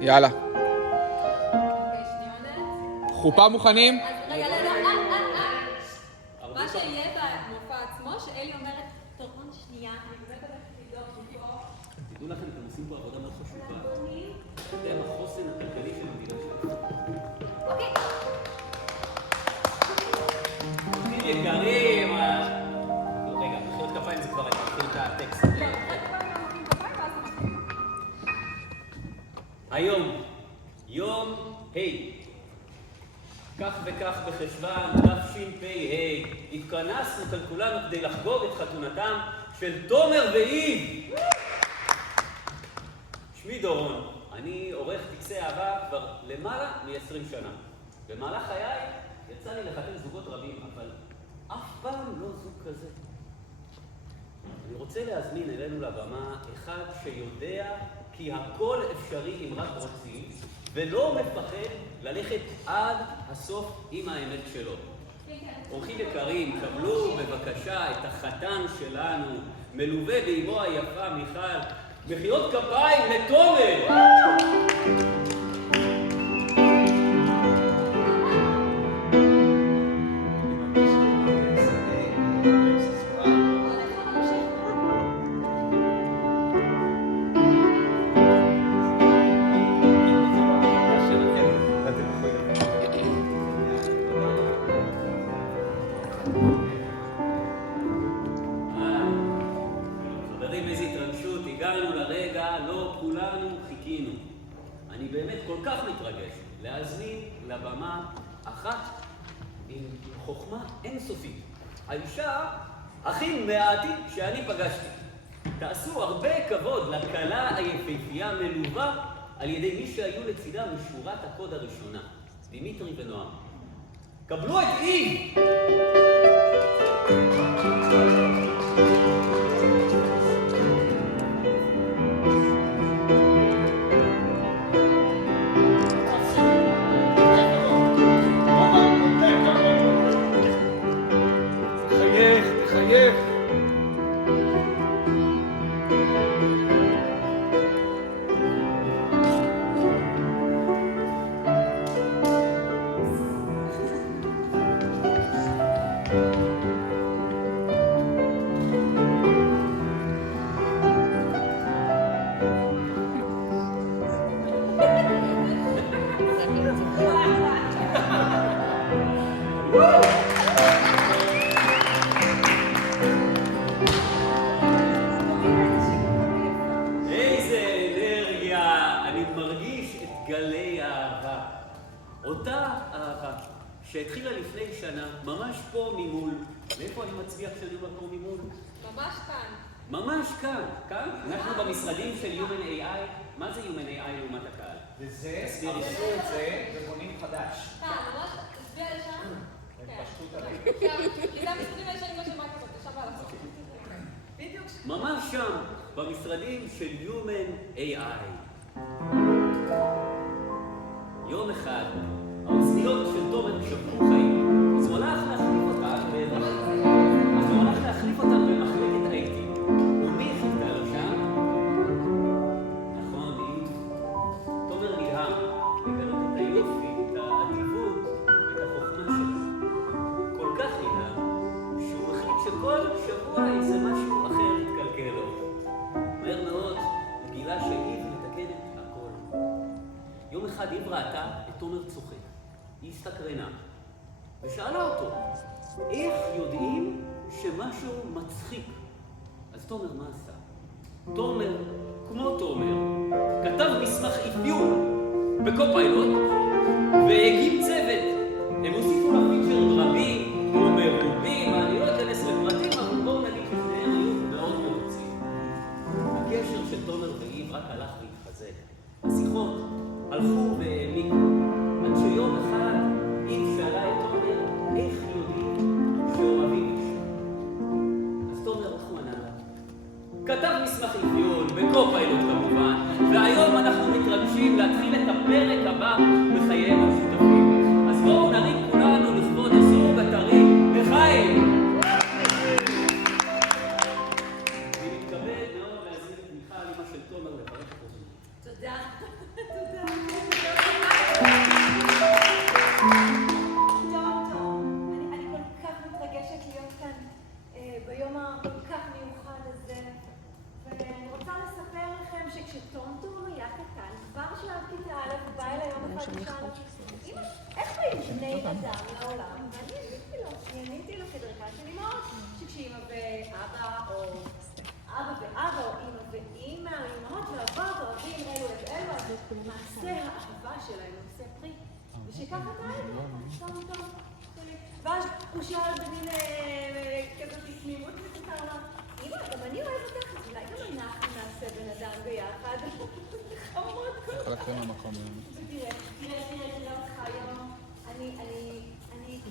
יאללה. חופה מוכנים? אז רגע, מה שיהיה במופע עצמו, שאלי אומרת, תורון שנייה, תדעו לכם, אתם עושים פה עבודה מאוד חשובה. אתם החוסן הכלכלי של המדינה שלנו. אוקיי. עובדים יקרים, רגע, מחיאות כפיים זה כבר אני מתחיל את הטקסט. היום, יום ה' כך וכך בחשוון, תשפ"ה, התכנסנו כאן כולנו כדי לחגוג את חתונתם של תומר ואיב. שמי דורון, אני עורך טקסי אהבה כבר למעלה מ-20 שנה. במהלך חיי יצא לי לחתן זוגות רבים, אבל אף פעם לא זוג כזה. אני רוצה להזמין אלינו לבמה אחד שיודע כי הכל אפשרי אם רק רוצים, ולא מפחד ללכת עד הסוף עם האמת שלו. אורחים יקרים, קבלו בבקשה את החתן שלנו, מלווה באמו היפה מיכל. מחיאות כפיים לתומר! חברים, איזו התרגשות, הגענו לרגע, לא כולנו חיכינו. אני באמת כל כך מתרגש להזמין לבמה אחת עם חוכמה אינסופית. האישה הכי מעטית שאני פגשתי. תעשו הרבה כבוד לכלה היפהפייה מלווה על ידי מי שהיו לצידה משורת הקוד הראשונה, דימיטרי ונועם. קבלו את איב! תחייך. גלי האהבה. אותה אהבה שהתחילה לפני שנה, ממש פה ממול. ואיפה אני מצביע כשאני אומר פה ממול? ממש כאן. ממש כאן. כאן? אנחנו במשרדים של Human AI. מה זה Human AI לעומת הקהל? וזה, הרסו את זה ובונים חדש. ממש, תצביע לשם? הם פשטו את הרגע. כי זה המשרדים הישנים לא של מייקרוסופט, עכשיו לעשות. בדיוק. ממש שם, במשרדים של Human AI. יום אחד, האוזניות של תומר שברו חיים, אז הוא הלך להחליף אותם במחלקת IT. ומי חיכתה לו שם? נכון, איב. תומר נדהם לגלות את היופי, את האדיבות, את החוכמה שלו. כל כך נדהם, שהוא החליט שכל שבוע איזה משהו אחר יתקלקל לו. מהר מאוד, הוא גילה שאיב מתקנת הכל. יום אחד איב ראתה את תומר צוחק. היא הסתקרנה ושאלה אותו, איך יודעים שמשהו מצחיק? אז תומר מה עשה? תומר, כמו תומר, כתב מסמך אפיון בקופיילוט והקים צוות. הם הוסיפו לה פיצ'רים רבים ומרובים, אני לא אכנס לפרטים, אבל בואו נגיד ששניהם היו מאוד מרוצים. הקשר של תומר ואיב רק הלך והתחזק. השיחות הלכו והעמיקו, עד שיום אחד איב שאלה את תומר, איך יודעים שאוהבים אישה? אז תומר, איך הוא ענה לה? כתב מסמך אפיון, בקופיילוט כמובן, והיום אנחנו מתרגשים להתחיל את הפרק הבא בחייהם המשותפים. אז בואו נרים כולנו לכבוד הזוג הטרי לחיים. אני מתכבד מאוד להזמין את מיכל, אמא של תומר, לברך את הזוג. תודה. תודה. ואבא, או אבא ואבא, או אמא ואמא, או אמהות ואבות, אוהבים אלו את אלו, אז מעשה האהבה שלהם עושה פרי. ושככה אתה אוהב, טוב. ואז הוא שאל במין כזאת תמימות וקטר לה, אמא, גם אני אוהב אותך, אז אולי גם אנחנו נעשה בן אדם ביחד. חמוד כל כך. חלקתם המקום. תראה אותך היום.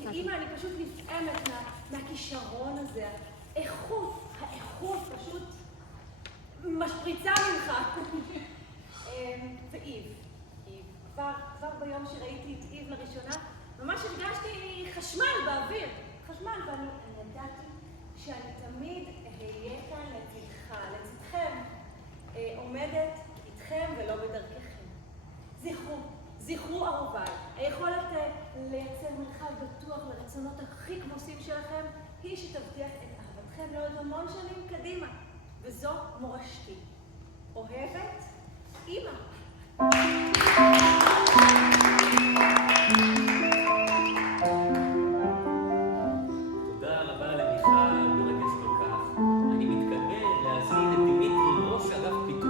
כאמא, אני פשוט נפעמת מהכישרון הזה. האיכות פשוט משפריצה ממך. ואיב, כבר ביום שראיתי את איב לראשונה, ממש הרגשתי חשמל באוויר. חשמל, ואני ידעתי שאני תמיד אהיה כאן לצדכם, עומדת איתכם ולא בדרככם. זכרו אהוביי, היכולת לייצר מרחב בטוח לרצונות הכי כמוסים שלכם היא שתבטיח את אהבתכם לעוד המון שנים קדימה. וזו מורשתי. אוהבת, אמא. תודה רבה למיכל, מרגש כל כך. אני מתכבד להזמין את דימיטרי, ראש אגף פיתוח.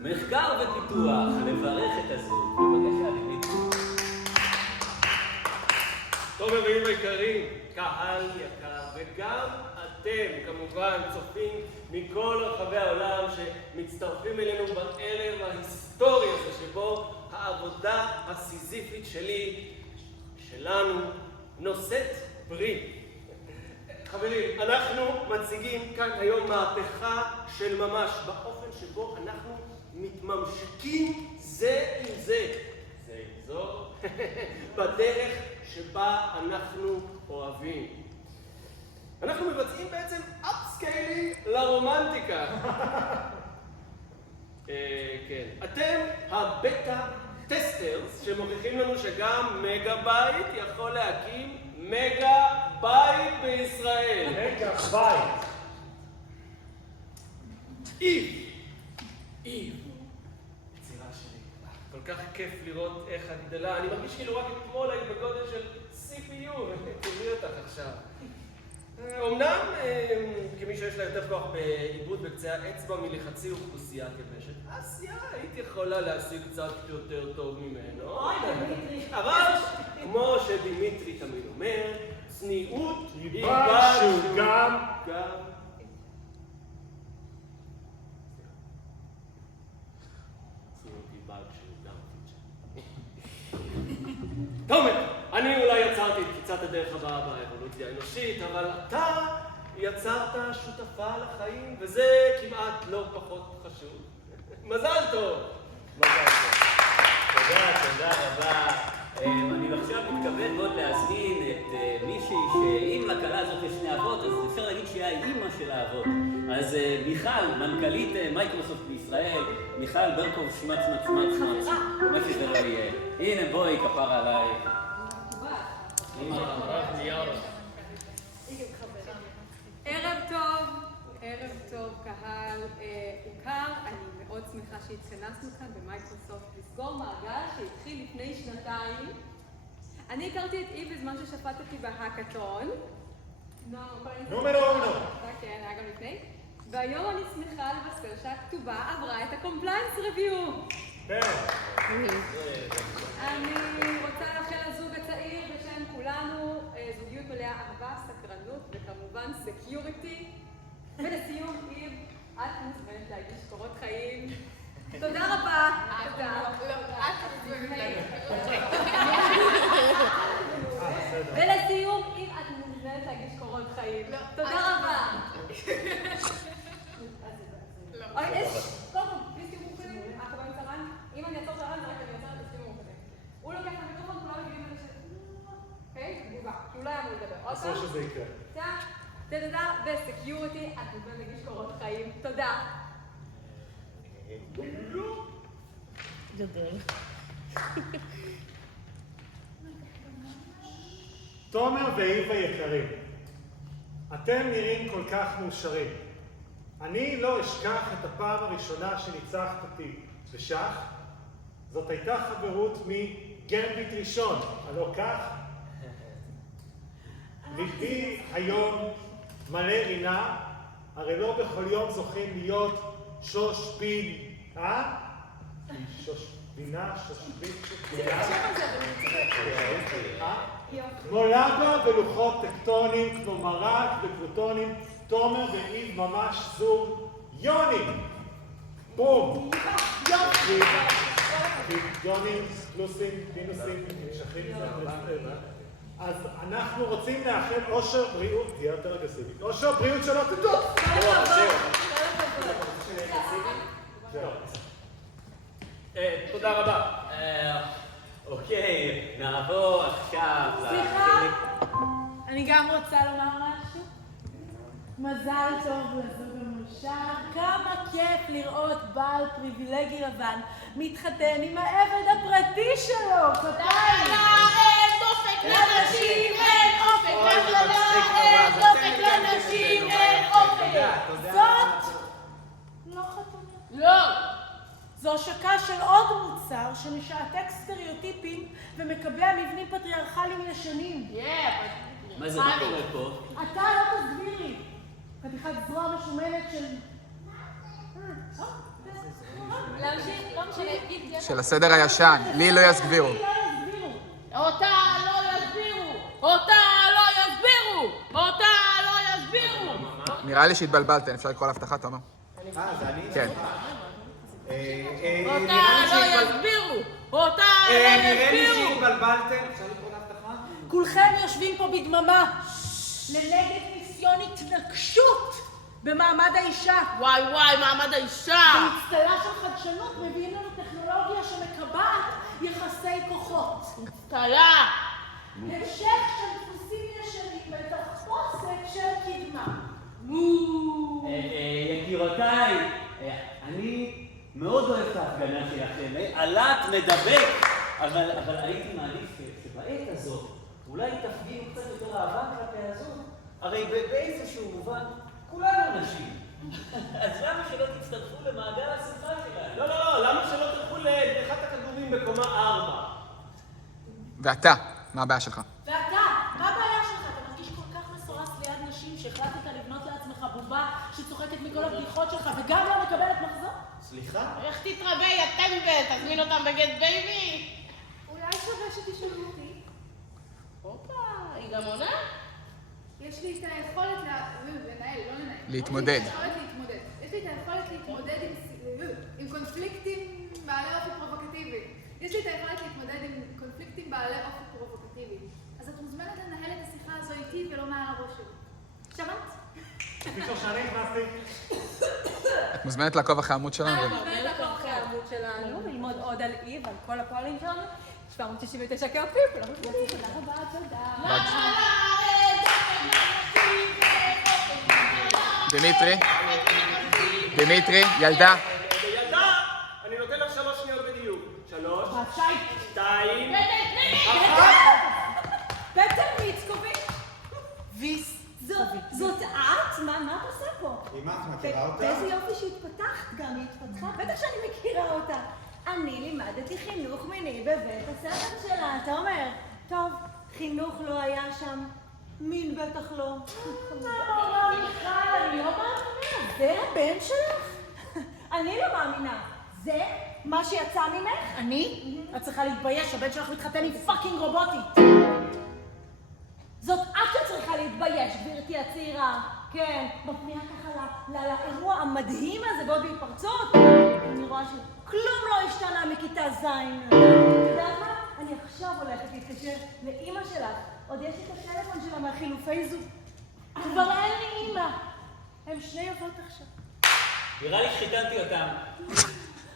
מחקר ופיתוח, לברך את הזוג. בבקשה, דימיטרי. טוב, אירועים היקרים, קהל יקר, וגם אתם, כמובן, צופים מכל רחבי העולם שמצטרפים אלינו בערב ההיסטורי הזה, שבו העבודה הסיזיפית שלנו, נושאת פרי. חברים, אנחנו מציגים כאן היום מהפכה של ממש, באופן שבו אנחנו מתממשקים זה עם זה, בדרך שבה אנחנו אוהבים. אנחנו מבצעים בעצם אפסקיילינג לרומנטיקה. כן. אתם הבטה טסטרס שמוכיחים לנו שגם מגה בית יכול להקים מגה בית בישראל. מגה בית. איב. יצירה שלי. כל כך כיף לראות איך את גדלה. אני מרגיש כאילו רק אתמול היית בגודל של CPU. תראי אותך עכשיו. אמנם, כמי שיש לה יותר כוח בעיבוד בקצה האצבע מלחצי אוכלוסייה כבשת, אז היית יכולה להשיג קצת יותר טוב ממנו. אוי, דמיטרי. אבל, כמו שדימיטרי תמיד אומר, צניעות היא שהוא גם... תומר, אני אולי יצרתי את קפיצת הדרך הבאה באבולוציה האנושית, אבל אתה יצרת שותפה לחיים, וזה כמעט לא פחות חשוב. מזל טוב! תודה רבה. אני עכשיו מתכבד מאוד להזמין את מישהי שאם לכלה הזאת יש שני אבות, אז אפשר להגיד שהיא האימא של האבות. אז מיכל, מנכ"לית מייקרוסופט בישראל, מיכל ברקוב שמץ, מה שזה לא יהיה. הנה בואי, כפרה עליי. ערב טוב, קהל יקר. אני מאוד שמחה שהתכנסנו כאן במייקרוסופט לסגור מעגל שהתחיל לפני שנתיים. אני הכרתי את איב בזמן ששפטתי בהאקתון. נומרו אונו. כן, היה גם לפני. והיום אני שמחה לבשר שהכתובה עברה את הקומפליינס ריוויו. כן. אני רוצה לאחל לזוג הצעיר בשם כולנו זוגיות מלאה אהבה, סקרנות וכמובן סקיוריטי. ולסיום, איב, את מוזמנת להגיש קורות חיים. תודה רבה. ולסיום, איב, את מוזמנת להגיש קורות חיים. תודה רבה. טוב, בלי סיום מוכנים, אנחנו באמצע רן. אם אני אעצור שרן, זה רק אני אעצור את הסיום מוכנים. הוא לוקח את המיקרופון, כולם מגיבים לזה אוקיי? תגובה, כי הוא לא יעמוד לדבר. עוד פעם? אסור שזה יקרה. תודה, וסקיוריטי, את מוזמנת להגיש קורות חיים. תודה. גדול. תומר ואיב היקרים, אתם נראים כל כך מאושרים. אני לא אשכח את הפעם הראשונה שניצחת אותי בשח. זאת הייתה חברות מגמביט ראשון, הלא כך? ליבי היום מלא רינה, הרי לא בכל יום זוכים להיות שוש בין, שוש בינה, שוש בין, כמו לבה ולוחות טקטונים, כמו מרק ופרוטונים, תומר ואיב ממש זוג יוני. בום! יונים, פלוסים, מינוסים, נמשכים. אז אנחנו רוצים לאחל אושר בריאות, תהיה יותר אגרסיבית. אושר בריאות שלא תדעו! תודה רבה. אוקיי, נעבור עכשיו סליחה, אני גם רוצה לומר משהו. מזל טוב לזוג המאושר. כמה כיף לראות בעל פריבילגי לבן מתחתן עם העבד הפרטי שלו. כפיים. אין אופק לנשים, אין אופק אין אופק לנשים, אין אופק. זאת לא חתונה. לא. זו השקה של עוד מוצר שמשעתק סטריאוטיפים ומקבע מבנים פטריארכליים ישנים. מה זה, מה קורה פה? אתה לא תסביר לי. חתיכת זרוע משומנת של... להמשיך, לא משנה. של הסדר הישן, לי לא יסגבירו. אותה לא יסבירו! אותה לא יסבירו! אותה לא יסבירו! נראה לי שהתבלבלתם, אפשר לקרוא להבטחה, תומר? זה אני? כן. אותה לא יסבירו! אותה לא נראה לי יסבירו! שהתבלבלתם. אפשר לקרוא להבטחה? כולכם יושבים פה בדממה לנגד ניסיון התנגשות במעמד האישה. וואי וואי, מעמד האישה! באצטלה של חדשנות מביאים לנו טכנולוגיה שמקבעת יחסי כוחות. הצטלה! המשך של דפוסים ישנים בתחפושת של קדמה. יקירותיי, אני מאוד אוהב את ההפגנה שלכם, עלת מדבק, אבל הייתי מעדיף שבעת הזאת אולי תפגינו קצת יותר אהבה כלפי הזוג. הרי באיזשהו מובן כולנו נשים. אז למה שלא תצטרפו למעגל השמחה שלנו? לא, למה שלא תלכו לבריכת הכדורים בקומה 4? ואתה, מה הבעיה שלך? ואתה, מה הבעיה שלך? אתה מרגיש כל כך מסורס ליד נשים שהחלטת לבנות לעצמך בובה שצוחקת מכל הבדיחות שלך וגם לא מקבלת מחזור? סליחה? איך תתרבה, יא טמבל? תזמין אותם בגט בייבי? אולי שווה שתשאלו אותי. הופה, היא גם עונה? יש לי את היכולת לנהל, לא לנהל. להתמודד. יש לי את היכולת להתמודד. יש לי את היכולת להתמודד עם קונפליקטים בעלי אופי פרובוקטיבי. יש לי את היכולת להתמודד עם קונפליקטים בעלי אופי פרובוקטיבי. אז את מוזמנת לנהל את השיחה הזו איתי ולא מעל הראש שלי. שמעת? פתאום שאני נכנסתי. את מוזמנת לעקוב אחרי העמוד שלנו? מוזמנת לעקוב אחרי העמוד שלנו, ללמוד עוד על איב, על כל הפועלים שלנו. 769 קרפים, כולם מוזמנים. תודה רבה, תודה. דמיטרי, ילדה. ילדה, אני נותן לך 3 שניות בדיוק. 3, 2, פטר מיצקוביץ' ויס. זאת את? מה את עושה פה? אמא, את מכירה אותה? איזה יופי שהתפתחת גם, היא התפתחה. בטח שאני מכירה אותה. אני לימדתי חינוך מיני בבית הספר שלה, אתה אומר. טוב, חינוך לא היה שם, מין בטח לא. אני לא מאמינה, זה הבן שלך? אני לא מאמינה. זה מה שיצא ממך? אני? את צריכה להתבייש, הבן שלך מתחתן עם פאקינג רובוטית. זאת את שצריכה להתבייש, גברתי הצעירה. כן, מפניעה ככה לאירוע המדהים הזה בעוד בהתפרצות. אני רואה שכלום לא השתנה מכיתה ז'. אתה יודעת מה? אני עכשיו הולכת להתקשר לאמא שלך. עוד יש לי את הטלפון שלה מהחילופי זוג. כבר אין לי אמא. הם שני אבות עכשיו. נראה לי שחיתנתי אותם.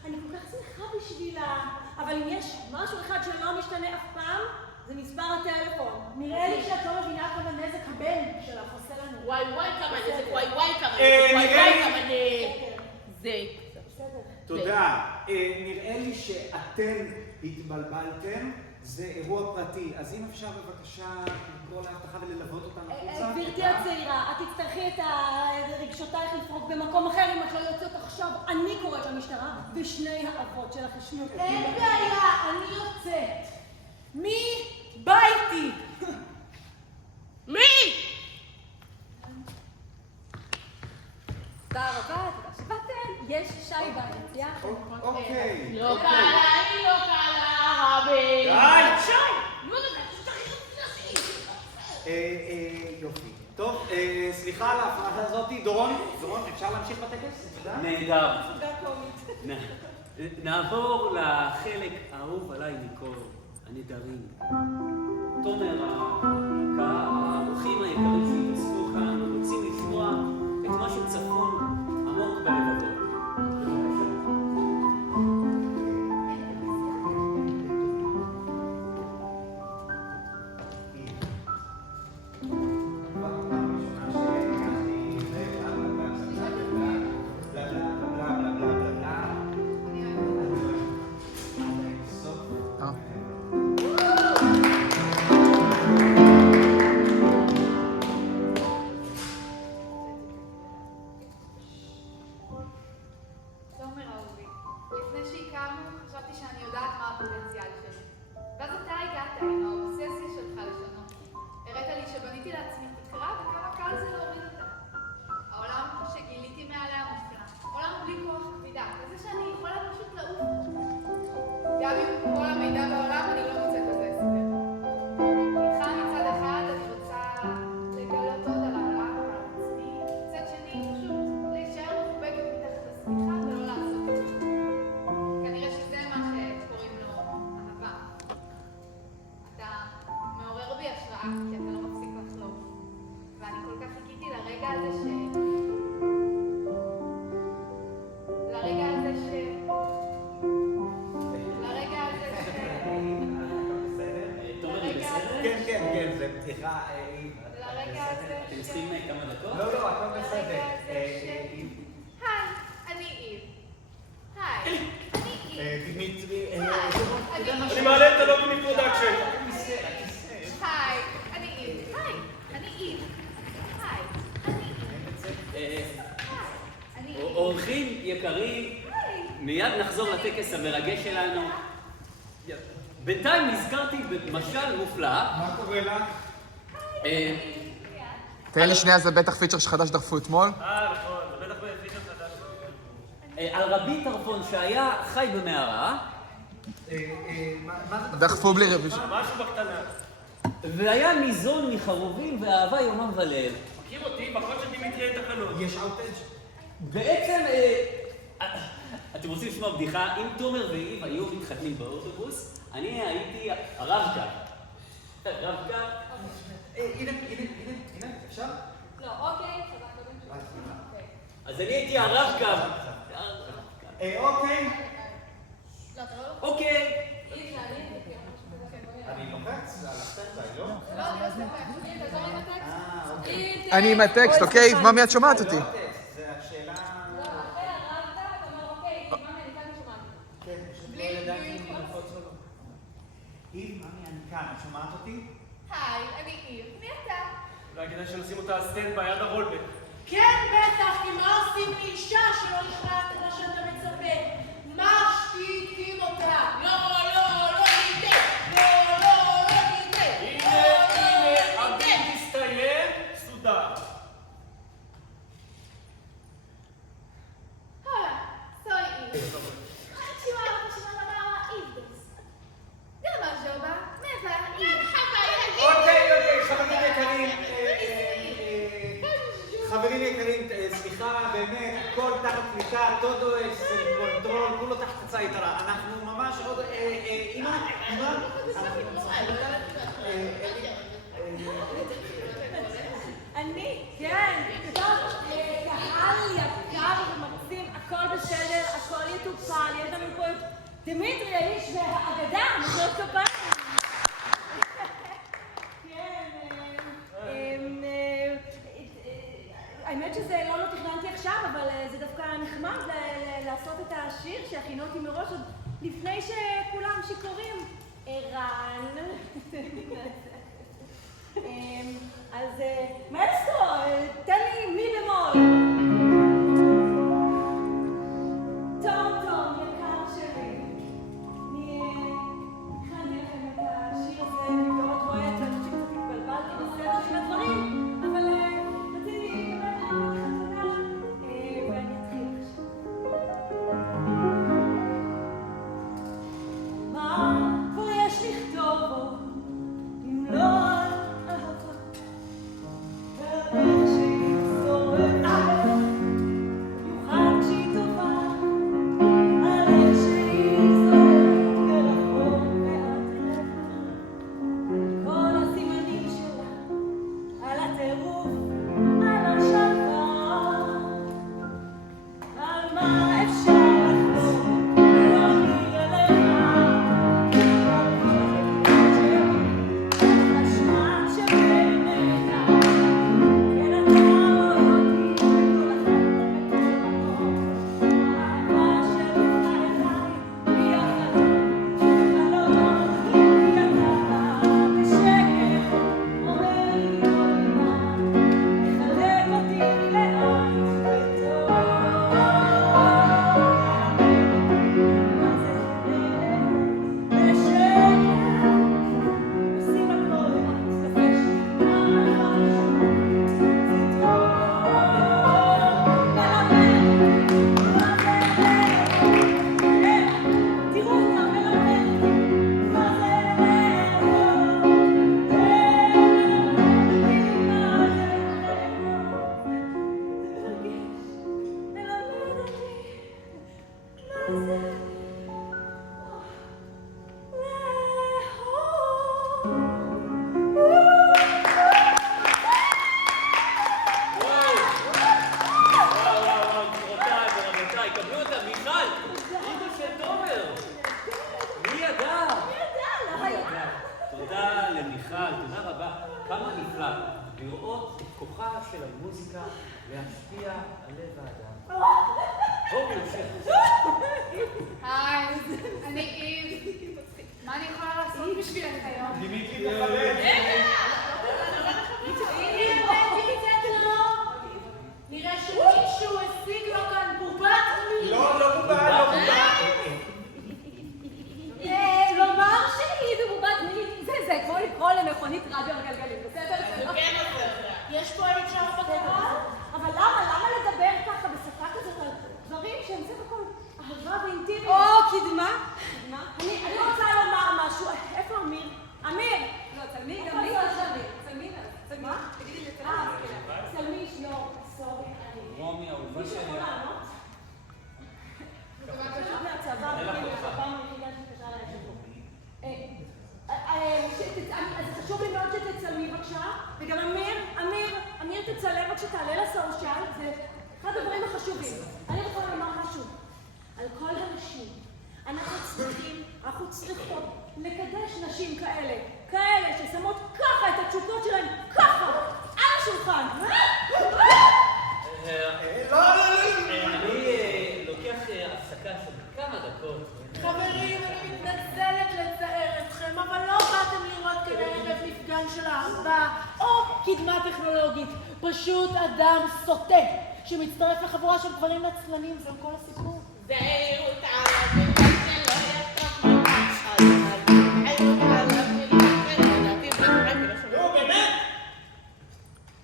אני כל כך שמחה בשבילה. אבל אם יש משהו אחד שלא משתנה אף פעם, זה מספר הטלפון. נראה לי שאת לא מבינה כמה נזק הבן שלך עושה לנו. וואי כמה נזק, וואי כמה זה. תודה. נראה לי שאתם התבלבלתם. זה אירוע פרטי. אז אם אפשר בבקשה לקרוא להבטחה וללוות אותנו החוצה. גברתי הצעירה, את תצטרכי את רגשותייך לפרוק במקום אחר אם את לא יוצאת עכשיו. אני קוראת למשטרה ושני האבות שלך ישנו. אין בעיה, אני יוצאת. מי בא איתי? מי? יש שי ביציאה. אוקיי. לא קלה, היא לא קלה, רבי. די! שי! נו, זה יופי. טוב, סליחה על ההפרעה הזאת. דורון, אפשר להמשיך בטקס? תודה. נהדר. נעבור לחלק האהוב עליי מכל, הנדרים. תומר, האורחים היקרים שהתאספו כאן רוצים לשמוע את מה שצפון עמוק בלבדו. תומר אהובי, לפני שהכרנו חשבתי שאני יודעת מה הפוטנציאל שלי. ואז אתה הגעת עם האובססיה שלך לשנות. הראת לי שבניתי לעצמי תקרה וכמה קל זה להוריד אותה. העולם שגיליתי מעליה מופלא. עולם בלי כוח כבידה, כזה שאני יכולה פשוט לעוף. גם עם כל המידע בעולם אני לא מוצאת לזה הסבר. איתך מצד אחד אני רוצה לגלות עוד על העולם ועל עצמי. מצד שני פשוט להישאר מחובקת מתחת לשמיכה ולא לעשות את זה. כנראה שזה מה שקוראים לו אהבה. אתה מעורר בי השראה כי אתה לא מפסיק לחלום. ואני כל כך חיכיתי לרגע הזה לרגע הזה תומר, היא בסדר? כן, זה פתיחה. לרגע הזה אתם צריכים כמה דקות? לא, הכל בסדר. היי, אני איב. היי, אני איב. דמיטרי, אני מעלה את הלוגו מפרודקשן. היי, אני איב. היי, אני איב. היי, אני איב. אורחים יקרים, מיד נחזור לטקס המרגש שלנו. בינתיים נזכרתי במשל מופלא. מה קורה לך? תן לי שנייה, זה בטח פיצ'ר שחדש דחפו אתמול. נכון, זה בטח בפיצ'ר חדש. על רבי טרפון שהיה חי במערה, מה זה דחפו בלי רביזיה. משהו בקטנה. והיה ניזון מחרובים ואהבה יומם וליל. מכיר אותי, בכל של דימיטרי את החלון. יש אאוטאג'? בעצם, אתם רוצים לשמוע בדיחה? אם תומר ואיב היו מתחתנים באוטובוס, אני הייתי הרב-קו. רב-קו? הנה, אפשר? לא, אוקיי, חזק. אז אני הייתי הרב-קו. אוקיי. לא, אתה לא לוחץ. אוקיי. אני לוחץ על הסטנדאי, לא? לא, אני לא ספק. אתה זורק הטקסט. אני עם הטקסט, אוקיי? מה מיד שומעת אותי? זה השאלה... לא, אחרי הרבת, אתה אומר, אוקיי, מה אני כאן שומעת? כן, פשוט לא ידעתי אם ללחוץ או לא. איב, ממי, אני כאן, את שומעת אותי? היי, אני איב. מי אתה? אולי כדאי שנשים אותה סטנד ביד הרולבק. כן, בטח, כי מה עושים לאישה שלא נכנסת כמו שאתה מצפה? משתיקים אותה. לא ניתן. לא ניתן. הנה, הביט מסתיים, סודר. Hola, soy Iv. Chihuahua, Chihuahua, Ives. Dama Joba, Meva, Iv. אוקיי, חברים יקרים, סליחה, באמת, הכל תחת פליטה, טודו קונטרול, כולו תחת הצייטרה. אנחנו ממש עוד... אמא? אני, כן, טוב, קהל יקר ומקסים, הכל בסדר, הכל יטופל, יש לנו פה את דמיטרי, האיש והאגדה, מחיאות כפיים. האמת שזה לא תכננתי עכשיו, אבל זה דווקא נחמד לעשות את השיר שהכינו אותי מראש עוד לפני שכולם שיכורים. ערן. אז מאסטרו, תן לי מי במול. טום, יקר שלי. אני הכנתי לכם את השיר הזה מבעוד מועד, ואני חושבת שקצת התבלבלתי בסדר של הדברים, אבל רציתי לקבל חתונה, ואני אתחיל עכשיו. וואו, גבירותיי ורבותיי, קבלו אותה, מיכל! אימא של תומר! מי ידע? תודה למיכל, תודה רבה. כמה נפלא לראות את כוחה של המוזיקה להשפיע על לב האדם. בואו נמשיך. היי, אני איב. מה אני יכולה לעשות בשבילך היום? דימיטרי וחבר. אם בנתי קצת לו, נראה שמישהו השיג לו כאן בובת מין. לא בובה. לומר שהיא בבובת מין, זה כמו לקרוא למכונית רדיו על גלגלים, בסדר? יש פה אי אפשר בקהל? אבל למה לדבר ככה בשפה כזאת על דברים שהם סך הכל אהבה ואינטימית? או קדמה. אני רוצה לומר משהו. איפה אמיר? אמיר! לא, צלמי, גם לי לא צלמי. צלמי. מה? תגידי לי, צלמי, סורי. רומי, אהובה מישהו יכול שלי. לענות? פשוט מהצבא, הפעם היחידה שקשרה אז חשוב לי מאוד שתצלמי בבקשה, וגם אמיר תצלם רק שתעלה לסושיאל, זה אחד הדברים החשובים. אני רוצה לומר משהו על כל הנשים. אנחנו צריכות לקדש נשים כאלה ששמות ככה את התשוקות שלהן ככה על השולחן. אני לוקח הפסקה של כמה דקות. חברים, אני מתנצלת לצער אתכם, אבל לא באתם לראות כאן ערב מפגן של אהבה או קדמה טכנולוגית. פשוט אדם סוטה שמצטרף לחבורה של גברים נצלנים, זה כל הסיפור. זהירות עליו, שלא יחתוך ממש עליו. נו, באמת?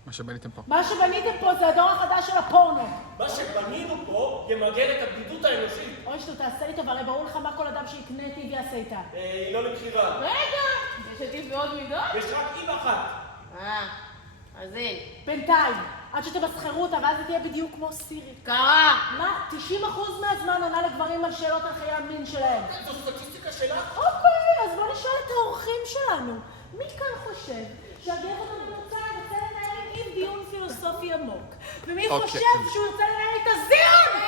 מה שבניתם פה. מה שבניתם פה זה הדור החדש של הפורנו. מה שבנינו פה ימגר את הבדידות האנושית. אוי, שאתה תעשה לי טוב, הרי ברור לך מה כל אדם שיקנה טיב יעשה איתה. היא לא לבחירה. רגע, יש את טיב ועוד מידות? יש רק אימא אחת. אז אין. בינתיים, עד שתמסחרו אותה, ואז היא תהיה בדיוק כמו סירי. קרה! מה? 90% מהזמן עונה לגברים על שאלות על חיי המין שלהם. זו סטטיסטיקה שלך? אוקיי, אז בוא נשאל את האורחים שלנו. מי כאן חושב שהגבר הממוצע ירצה לנהל עם דיון פילוסופי עמוק? ומי אוקיי. חושב שהוא ירצה לנהל את הזיון?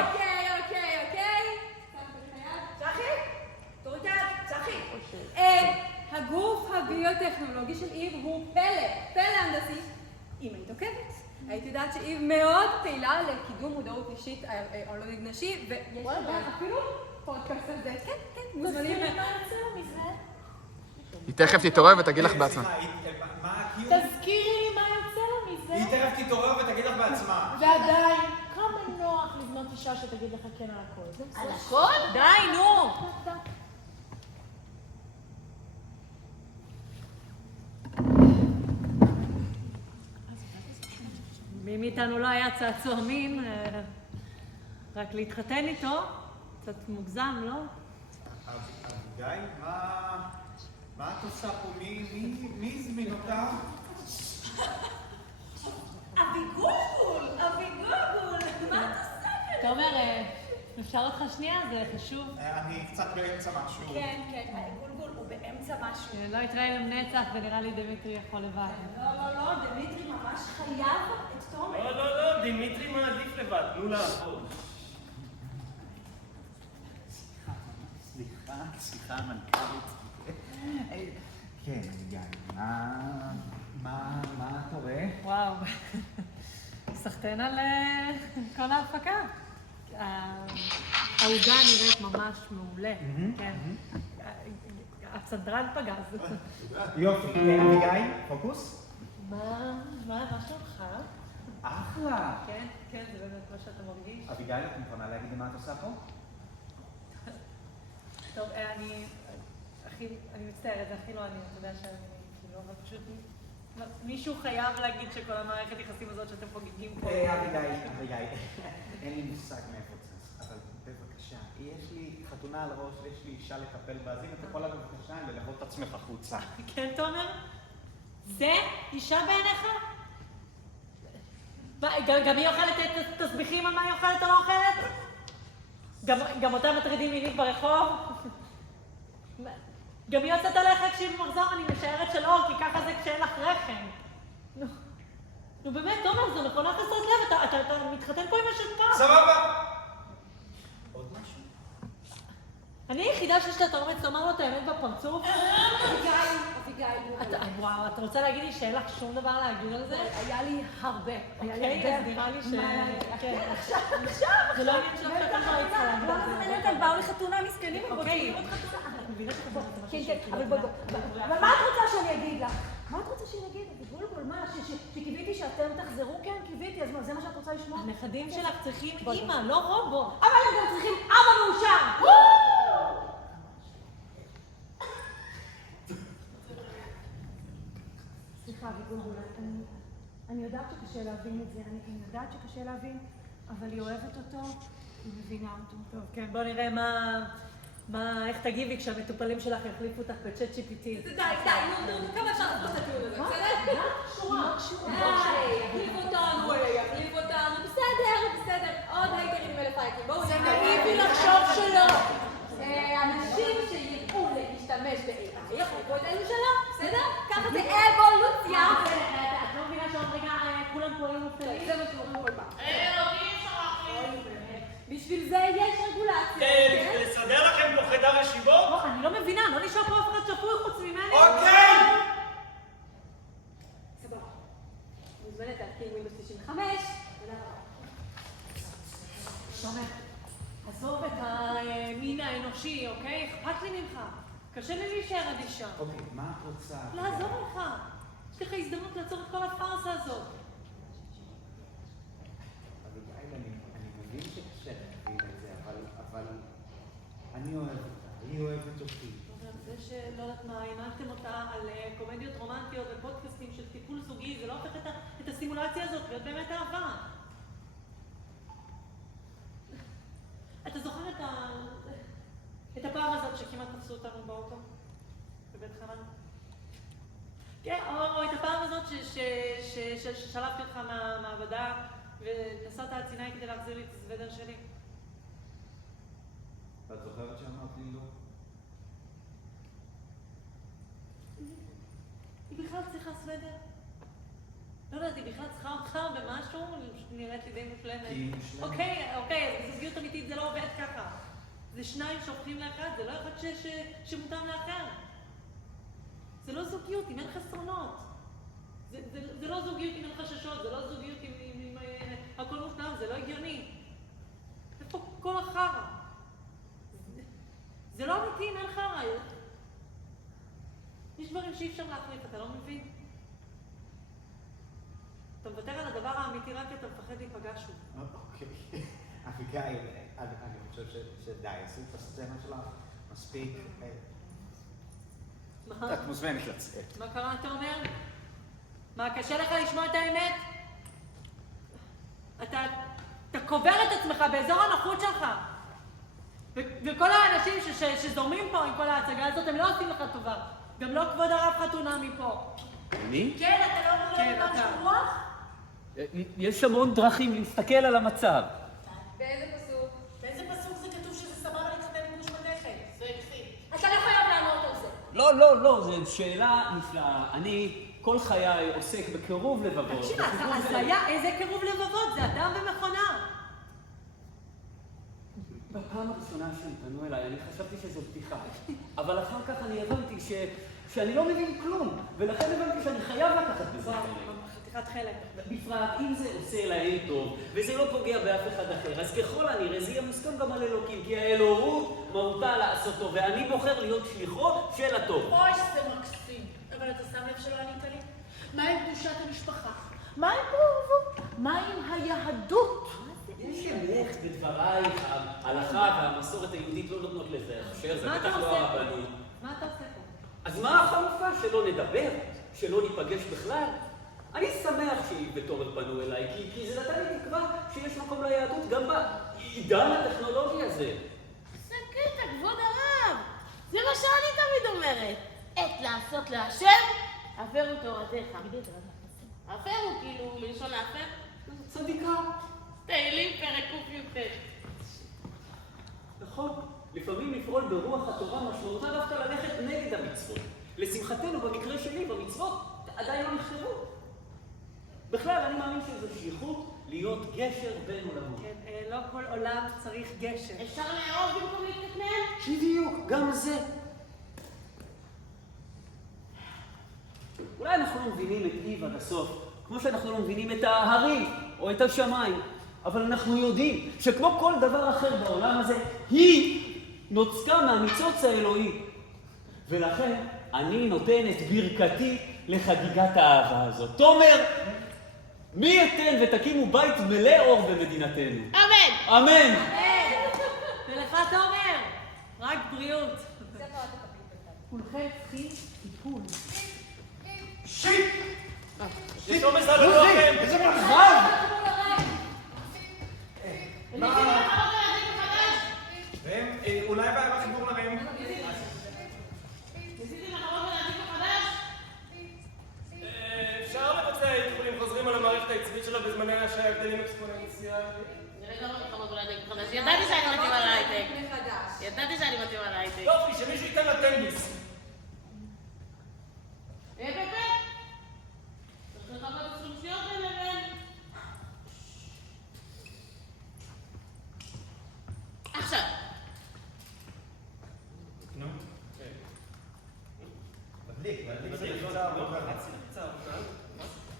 אוקיי. צחי? תוריד את היד, צחי. הגוף הביוטכנולוגי של איב הוא פלא הנדסי. אם היית עוקבת, היית יודעת שאיב מאוד פעילה לקידום מודעות אישית על עונג נשי, ויש לה אפילו פודקאסט על זה. כן, מוזמנים. היא תכף תתעורר ותגיד לך בעצמה. מה הקיום? תזכירי לי מה יוצא לה מזה. היא תכף תתעורר ותגיד לך בעצמה. ועדיין, כמה נוח לבנות אישה שתגיד לך כן על הכל. על הכל? די, נו. מי מאיתנו לא היה צעצוע מין, רק להתחתן איתו, קצת מוגזם, לא? אביגיל, מה את עושה פה? מי הזמין אותך? אביגולגול, מה את עושה כאן? תומר, אפשר אותך שנייה? זה חשוב. אני קצת באמצע משהו. כן, גולגול הוא באמצע משהו. לא יתראה לנצח ונראה לי דמיטרי יכול לבד. לא, דמיטרי ממש חייב את תומר. לא, דימיטרי מעדיף לבד, תנו לעבוד. סליחה, מנכ"לית. כן, אביגיל, מה אתה רואה? וואו, סחטיין על כל ההפקה. העוגה נראית ממש מעולה, כן. הצדרן פגז. יופי, אביגיל, פוקוס? מה שלומך? אחלה. כן, זה באמת מה שאתה מרגיש. אביגיל, את מוכנה להגיד לי מה את עושה פה? טוב, אני מצטערת, זה הכי לא אני, אתה יודע שאני כאילו, אבל פשוט מישהו חייב להגיד שכל המערכת יחסים הזאת שאתם חוגגים פה. אביגיל, אין לי מושג מאיפה צץ, אבל בבקשה, יש לי חתונה על ראש ויש לי אישה לטפל בה, אז אם אתה יכולה בבקשה ללוות את עצמך החוצה. כן, תומר? זה אישה בעיניך? גם היא אוכלת תסביכים על מה היא אוכלת או לא אוכלת? גם אותם מטרידים מינית ברחוב? גם היא יוצאת עליך כשבמחזור אני משערת שלא, כי ככה זה כשאין לך רחם. נו באמת, תומר, זו מכונה חסרת לב, אתה מתחתן פה עם השלפה. סבבה! עוד משהו? אני היחידה שיש לה את האומץ לומר לו את האמת בפרצוף? אביגיל. וואו, את רוצה להגיד לי שאין לך שום דבר להגיד על זה? היה לי הרבה. אוקיי, אז נראה לי ש... כן, עכשיו. זה לא עניין שלך שאתה לא היית להגיד על זה. מזמנת, הם באו לחתונה מסכנים, הם רוצים אוקיי. לראות חתונה. את מבינה שזה משהו כן, שכאילו... אבל בואי. אבל מה את רוצה שאני אגיד לך? מה את רוצה שאני אגיד? בולבול, מה? שקיוויתי שאתם תחזרו? כן, קיוויתי, אז מה, זה מה שאת רוצה לשמוע? הנכדים שלך צריכים אימא, לא רובוט. אבל הם גם צריכים אבא מאושר! סליחה, בולבול, אני יודעת שקשה להבין את זה, אני יודעת שקשה להבין, אבל היא אוהבת אותו, היא מבינה אותו. טוב, כן, בוא נראה איך תגיבי כשהמטופלים שלך יחליפו אותך בצ'אט GPT. די, נו, כמה אפשר לעשות את הטיעון הזה, בסדר? שורה. יחליף אותנו, בסדר, עוד הייטרים עם 1,000 לייקים, בואו זה נאיבי לחשוב שלא. אנשים שידעו להשתמש ב-AI יחליפו את אלו שלא, בסדר? ככה זה אבולוציה. את לא מבינה שעוד רגע כולם פה היו מובטלים? זה מה שאומרים כל פעם. אותי אפשר להחליף. בשביל זה יש רגולציה, כן? לסדר לכם פה חדר ישיבות? אני לא מבינה, לא נשאר פה אף אחד שפוי חוץ ממני. אוקיי! סבבה. מוזמנת להתקין ווינדוס 95. תודה רבה. תומר, עזוב את המין האנושי, אוקיי? אכפת לי ממך. קשה לי להישאר אדישה. אוקיי, מה את רוצה? לעזור לך. יש לך הזדמנות לעצור את כל הפארסה הזאת. אביגיל, אני מבין שקשה להבין את זה, אבל אני אוהב אותה, היא אוהבת אותי. זה שלא יודעת מה, העמדתם אותה על קומדיות רומנטיות ופודקאסטים של טיפול זוגי, זה לא הופך את הסימולציה הזאת להיות באמת אהבה. אתה זוכר את הפעם הזאת שכמעט תפסו אותנו באוטו? בבית חנן? כן, או את הפעם הזאת ששלפתי אותך מהמעבדה ונסעת על סיני כדי להחזיר לי את הסוודר שלי. ואת זוכרת שאמרת לי לא? היא בכלל צריכה סוודר? לא יודעת, היא בכלל צריכה אותך במשהו? נראית לי די מושלמת. כי היא מושלמת. אוקיי, אז בזוגיות אמיתית זה לא עובד ככה. זה שניים שהופכים לאחד, זה לא אחד שמותאם לאחר. זה לא זוגיות אם אין חסרונות. זה לא זוגיות אם אין חששות, זה לא זוגיות אם הכל מושלם, זה לא הגיוני. איפה כל החרא? זה לא אמיתי אם אין חרא. יש דברים שאי אפשר להחליף, אתה לא מבין? אתה מוותר על הדבר האמיתי רק כי אתה מפחד להיפגע שוב. אוקיי. אביגיל, אני חושב שדי, עשית את הסצנה שלך מספיק. מה? את מוזמנת לצאת. מה קרה, אתה אומר? מה, קשה לך לשמוע את האמת? אתה קובר את עצמך באזור הנוחות שלך. וכל האנשים שזורמים פה עם כל ההצגה הזאת, הם לא עושים לך טובה. גם לא כבוד הרב חתונה מפה. אני? כן, אתה לא אומר כן, לו אתה. משהו רוח? יש המון דרכים להסתכל על המצב. באיזה פסוק? באיזה פסוק זה כתוב שזה סבבה להתחתן עם גוש מתכת? זה התחיל. אתה לא חייב לענות על זה. לא, זו שאלה נפלאה. אני כל חיי עוסק בקירוב לבבות. תקשיב, זה היה איזה קירוב לבבות, זה אדם ומכונה. בפעם הראשונה שהם פנו אליי, אני חשבתי שזו בדיחה. אבל אחר כך אני הבנתי שאני לא מבין כלום, ולכן הבנתי שאני חייב לקחת בזה חלק. חתיכת חלק. בפרט, אם זה עושה להם טוב, וזה לא פוגע באף אחד אחר, אז ככל הנראה זה יהיה מוסכם גם על אלוקים, כי האלוהות מהותה לעשות טוב, ואני בוחר להיות שליחו של הטוב. אוי, זה מקסים. אבל אתה שם לב שלא ענית לי? מה עם קדושת המשפחה? מה עם מעורבות? מה עם היהדות? יש אמך בדברייך, ההלכה והמסורת היהודית לא נותנות לזה הכשר, זה מה אתה בטח לא עושה פה? הרבנות. מה אתה עושה פה? אז מה החלופה? שלא נדבר? שלא ניפגש בכלל? אני שמח שבתומר פנו אליי, כי זה נתן לי תקווה שיש מקום ליהדות גם בעידן הטכנולוגי הזה. זה קטע, כבוד הרב. זה מה שאני תמיד אומרת. עת לעשות להשם, הפרו תורתך. הפרו כאילו מלשון ההפר. צדיקה. תהילים פרק קי"ט. נכון, לפעמים לפעול ברוח התורה משמעותה דווקא ללכת נגד המצוות. לשמחתנו, במקרה שלי, במצוות עדיין לא נכתבו. בכלל, אני מאמין שזו שליחות להיות גשר בין עולמות. כן, לא כל עולם צריך גשר. אפשר לאהוב במקום להתקטנן? בדיוק, גם זה. אולי אנחנו לא מבינים את איב עד הסוף, כמו שאנחנו לא מבינים את ההרים או את השמיים, אבל אנחנו יודעים שכמו כל דבר אחר בעולם הזה, היא נוצקה מהניצוץ האלוהי. ולכן אני נותן את ברכתי לחגיגת האהבה הזאת. תומר, מי ייתן ותקימו בית מלא אור במדינתנו. אמן! אמן! ולך תומר, רק בריאות. כולכם צריכים טיפול. יש עומס על הלוחם! איזה מרחב! והם, אולי בעיה בחיבור להם? אפשר לבצע עדכונים חוזרים על המערכת העצבית שלה בזמני השעה הבדלים אקספוננציאליים? ידעתי שאני מתאימה להייטק. ידעתי שאני מתאימה להייטק. יופי, שמישהו ייתן לה טנביס. עכשיו. נו. מדליק.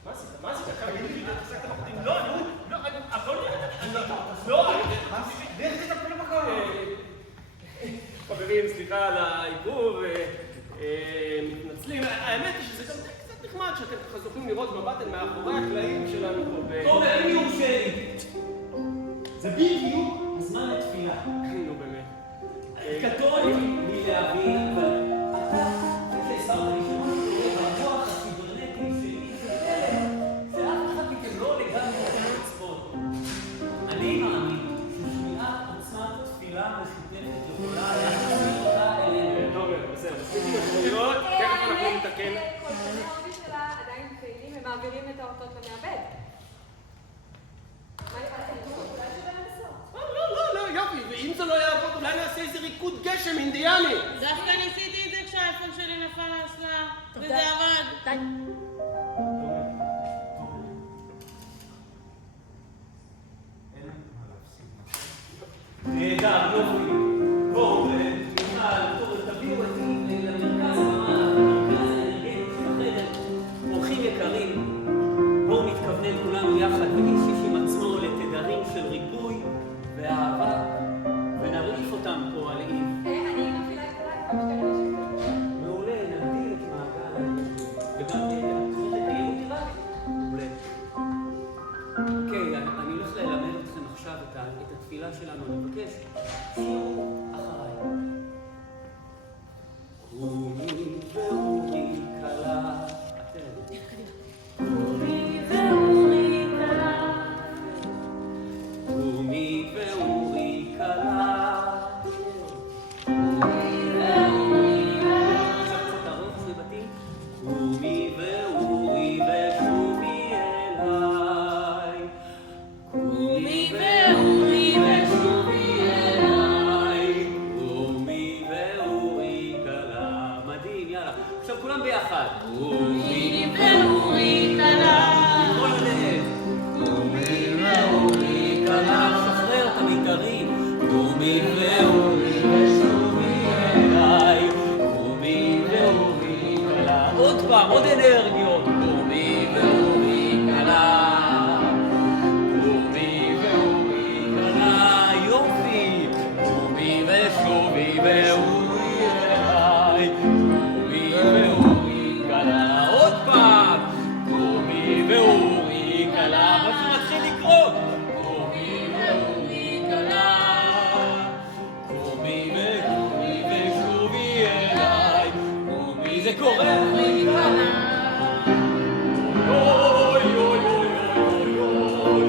מה עשית? מה עשית? לא, הכל לא, לך תטפל בכל. חברים, סליחה על העיכוב, מתנצלים. האמת היא שזה גם קצת נחמד שאתם ככה זוכים לראות מבט מאחורי הקלעים שלנו פה. תומר, אם יורשה לי. זה בדיוק זמן התפילה. נו באמת. קטונתי מלהבין, אבל אתה, שהסברת לי שמה שקורה ברוח הקיברנטי שלי שאף אחד מכם לא לגמרי יכול לצפות. אני מאמין ששמיעת עוצמת תפילה משותפת יכולה להחזיר אותה אלינו. תומר, בסדר, מספיק משמעויות, תכף אנחנו נתקן. קולטני האופי שלה עדיין פעילים, הם מעבירים את האותות למעבד. מה נראה? אולי שווה לנסות. לא, יופי, ואם זה לא יעבוד, אולי נעשה איזה ריקוד גשם אינדיאני. דווקא ניסיתי את זה כשהאייפון שלי נפל לאסלה, וזה עבד. די. נהדר, יופי. בואו, מיכל, תביאו אותי למרכז הבמה, למרכז האנרגטי של החדר. אורחים יקרים, בואו נתכוונן כולנו יחד ואיש איש עם עצמו לתדרים של ריפוי ואהבה, ונרעיף אותם פה על איב. אני מפעילה את הלייב, מעולה, נגדיל את מעגל וגם נתחיל את הייעוד עיראק. מעולה. אוקיי, אני הולך ללמד אתכם עכשיו את התפילה שלנו. אני מבקש, שירו אחריי. קומי ואורי קלה. אתם. קומי ואורי קלה. קומי ואורי קלה. קומי ואורי ושובי אליי. קומי ואורי ושובי אליי. קומי ואורי קלה. מדהים, יאללה. עכשיו כולם ביחד. קומי ואורי קלה. כל הלב. קומי ואורי קלה. שחרר את המיתרים. קומי ואורי ושובי אליי. קומי ואורי קלה. עוד פעם, עוד אנרגיות. קומי ואורי קלה. קומי ואורי קלה. יופי. קומי ושובי ואורי אליי. קומי ואורי קלה. עוד פעם. קומי ואורי קלה. מה זה מתחיל לקרות? קומי ואורי קלה. קומי ואורי ושובי אליי. קומי זה קורה. אוי אוי אוי אוי אוי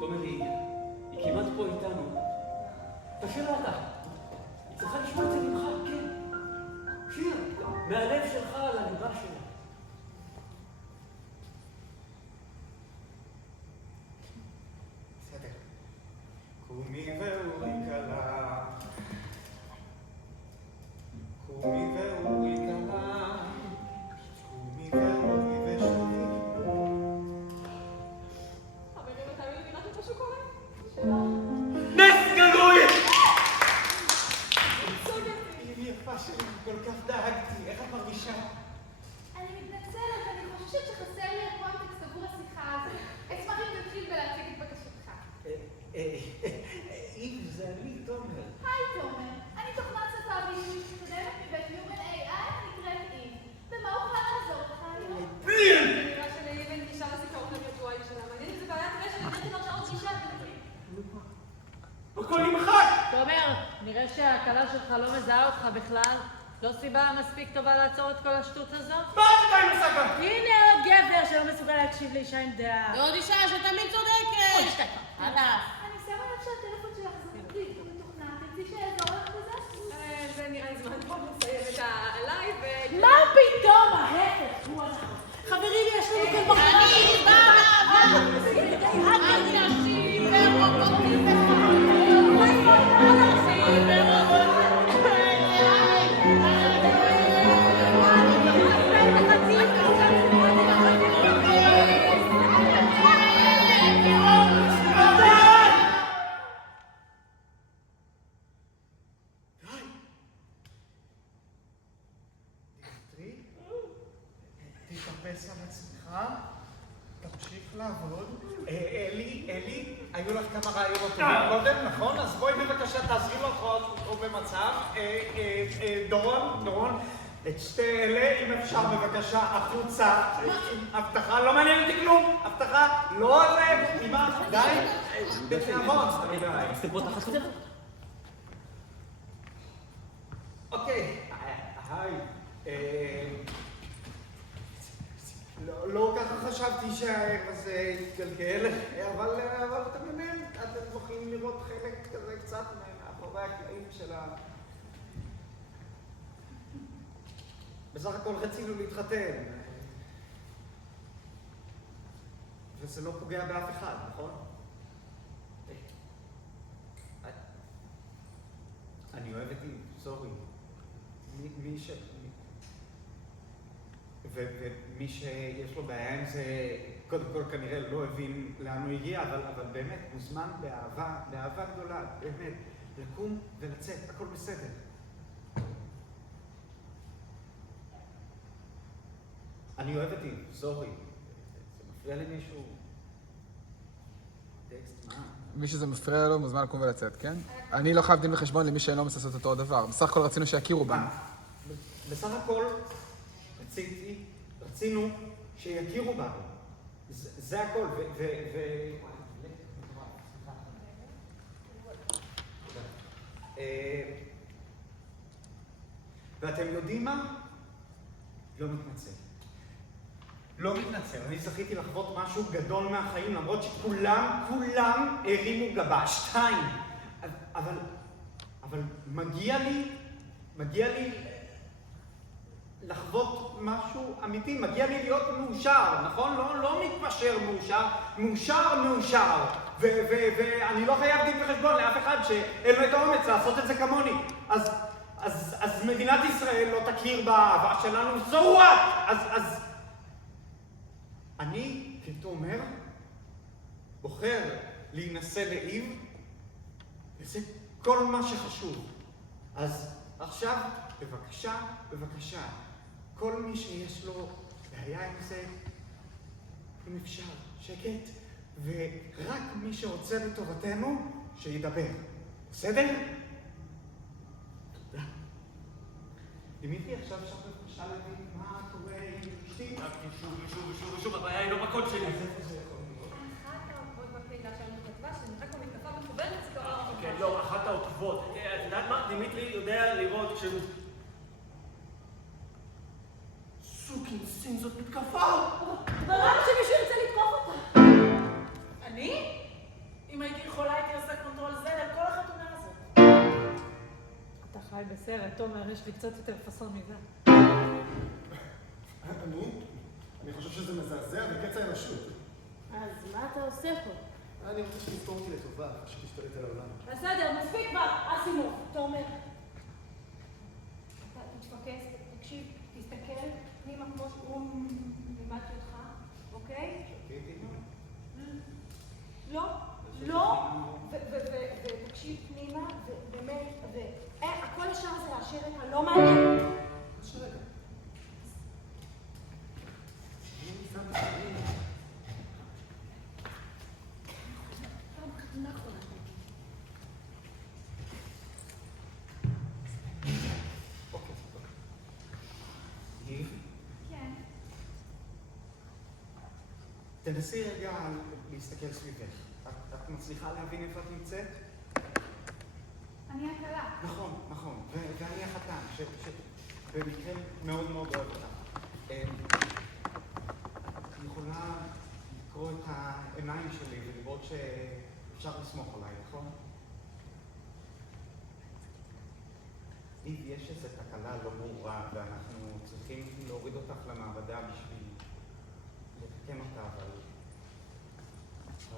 תומר היא כמעט פה איתנו. תשאיר לה אותה. היא צריכה לשמוע את זה ממך. איב, זה אני, תומר. היי תומר, אני תוכנת שפה ואישית מתקדמת מבית יומן AI הנקראת איב. במה אוכל לעזור לך היום? נראה שלאיב אין גישה לזיכרון הווירטואלי שלה. מעניין אם זה בעיית רשת, נתתי לו שעות גישה. הכל נמחק! תומר, נראה שההקלה שלך לא מזהה אותך בכלל. לא סיבה מספיק טובה לעצור את כל השטות הזאת? מה את עדיין עושה כאן? הנה עוד גבר שלא מסוגל להקשיב לאישה עם דעה. ועוד אישה שתמיד צודקת. הלאה. אני שמה לב שהטלפון שלך זה מקליט ומתוכנן, תרצי שאעזור לך בזה? זה נראה לי זמן טוב לסיים את הלייב. מה פתאום? ההפך, הוא אנחנו. חברים, יש לנו כאן בחיים. אנשים ורובוטים תתאפס על עצמך, תמשיך לעבוד. אלי, היו לך כמה רעיונות טובים קודם, נכון? אז בואי בבקשה תעזרי לו או במצב. דורון, את שתי אלה, אם אפשר בבקשה, החוצה. הבטחה, לא מעניין אותי כלום. הבטחה, לא זה, אמא, די. בתיאבון, די. אוקיי, היי. לא ככה חשבתי שהערב הזה יתגלגל, אבל אתם יודעים, אתם זוכים לראות חלק כזה קצת מאחורי הקלעים של ה... בסך הכל רצינו להתחתן. וזה לא פוגע באף אחד, נכון? אני אוהב את איב, סורי. ומי שיש לו בעיה עם זה, קודם כל כנראה לא הבין לאן הוא הגיע, אבל באמת מוזמן באהבה גדולה, באמת, לקום ולצאת, הכל בסדר. אני אוהב את איב, סורי. זה מפריע למישהו? טקסט, מה? מי שזה מפריע לו מוזמן לקום ולצאת, כן? אני לא חייב דין וחשבון למי שאינו מססות אותו דבר. בסך הכל רצינו שיכירו בנו. בסך הכל רצינו שיכירו בנו. זה הכל, ואתם יודעים מה? לא מתנצל. לא מתנצל. אני זכיתי לחוות משהו גדול מהחיים, למרות שכולם הרימו גבה. 2. אבל מגיע לי לחוות משהו אמיתי, מגיע לי להיות מאושר, נכון? לא מתפשר מאושר. ואני לא חייב דין וחשבון לאף אחד שאין לו את האומץ לעשות את זה כמוני. אז מדינת ישראל לא תכיר באהבה שלנו, so what? אז אני, כתומר, בוחר להינשא לאיב, וזה כל מה שחשוב. אז עכשיו, בבקשה, כל מי שיש לו בעיה עם זה, אם אפשר, שקט, ורק מי שרוצה בטובתנו, שידבר. בסדר? תודה. דמיטרי, עכשיו אפשר בבקשה להבין מה קורה עם אשתי? שוב, הבעיה היא לא בקוד שלי. אחת העוקבות בקהילה שלנו כתבה שנראה כמו מתקפה מכוונת, זה קרה. כן, לא, אחת העוקבות. את יודעת מה? דמיטרי יודע לראות של... סין, זאת מתקפה! אבל למה שמישהו ירצה לתקוף אותה? אני? אם הייתי יכולה הייתי עושה קונטרול Z על כל החתונה הזאת. אתה חי בסרט, תומר, יש לי קצת יותר פסון מזה. אני חושב שזה מזעזע וקץ האנושות. אז מה אתה עושה פה? אני רוצה שתפתור אותי לטובה, שתשתלט על העולם. בסדר, מספיק כבר, אסימוב, תומר. אתה תתפקס, תקשיב, תסתכל, פנימה כמו שהוא לימדתי אותך, אוקיי? לא, ותקשיב פנימה, ובאמת, הכל השאר זה רעשי רקע, לא מעניין. רעשי רקע. פעם חתונה אחרונה. תנסי רגע להסתכל סביבך. את מצליחה להבין איפה את נמצאת? אני הקלה. נכון, נכון. ואני החתן, שבמקרה מאוד מאוד אוהב אותך. את יכולה לקרוא את העיניים שלי ולראות שאפשר לסמוך עליי, נכון? אם יש איזו תקלה לא ברורה ואנחנו צריכים להוריד אותך למעבדה בשביל לתקן אותה, אבל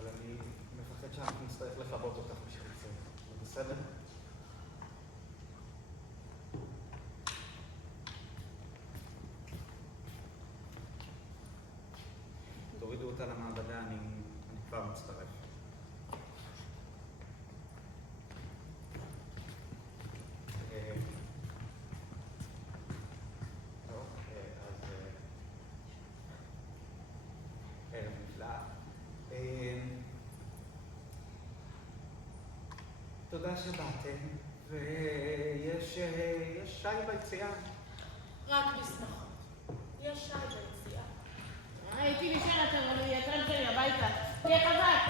אני מפחד שאנחנו נצטרך לכבות אותך בשביל זה. זה בסדר? תורידו אותה למעבדה, אני כבר מצטרף. תודה שבאתם, ויש שי ביציאה. רק בשמחות. יש שי ביציאה. הייתי נשארת, אבל הוא יתרם שלי הביתה. תהיה חזק!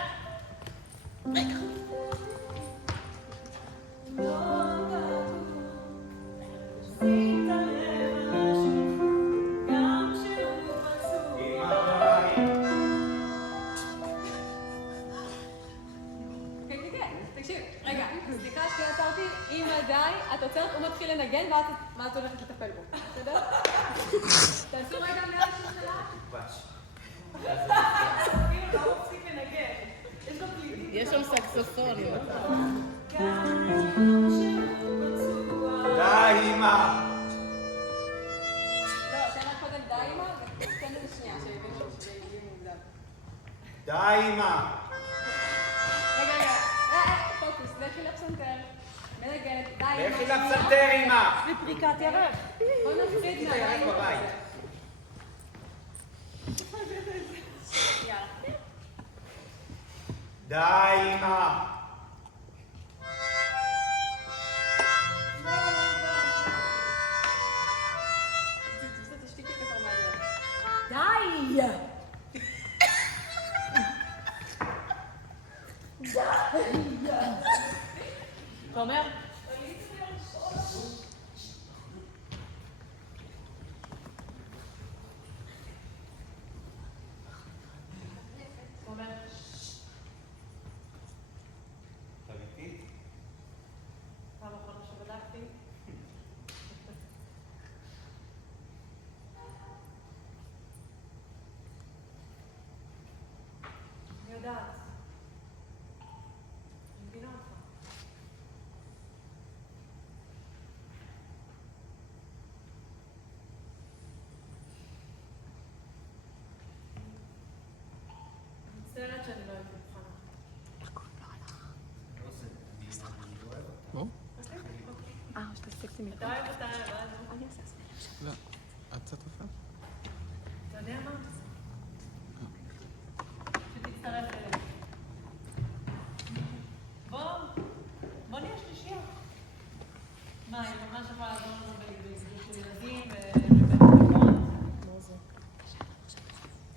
את עוצרת, הוא מתחיל לנגן, ואת הולכת לטפל בו. בסדר? תעשו רגע מהשיר שלך. כאילו לא מפסיק לנגן. יש לו פליטים. יש שם סקסופון. די, אמא! לא, תן רק קודם די אמא, ותן לזה שנייה, שזה יהיה מוקדם. די, אמא! רגע, פוקוס, לכי לפסנתר. מנגנת, די אמא. לכי לפסנתר, אמא! בפריקת ירח. בוא נפריד מהדי הירח בבית. יאללה. די, אמא! תשתיקי את כבר מעניין. די! תומר? תגידי. פעם אחרונה שבדקתי. אני יודעת. אני מבינה אותך. אני מצטערת שאני לא הייתי מוכנה. בוא. אתה אוהב אותה, ואז... לא. את קצת יפה? אתה יודע מה? שתצטרף אליי. בוא נהיה שלישיות. מה, היא ממש יכולה לעזור לנו בזוגיות של ילדים ובביטחון?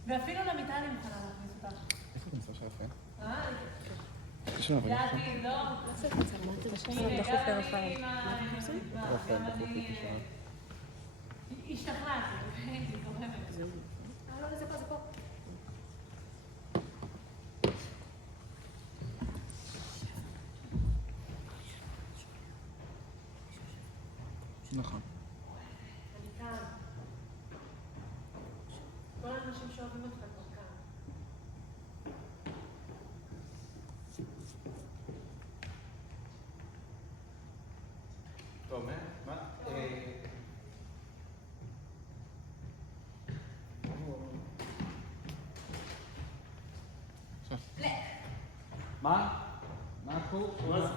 ואפילו למיטה אני מוכנה להכניס אותך. איפה את נמצא יפה? זה עתיד, לא? הנה, גם אני עם גם אני... השתכנעתי, הייתי זורמת. לא, זה פה. נכון. אני כאן. כל האנשים שאוהבים אותך כבר כאן. תומר, מה? מה? מה קורה?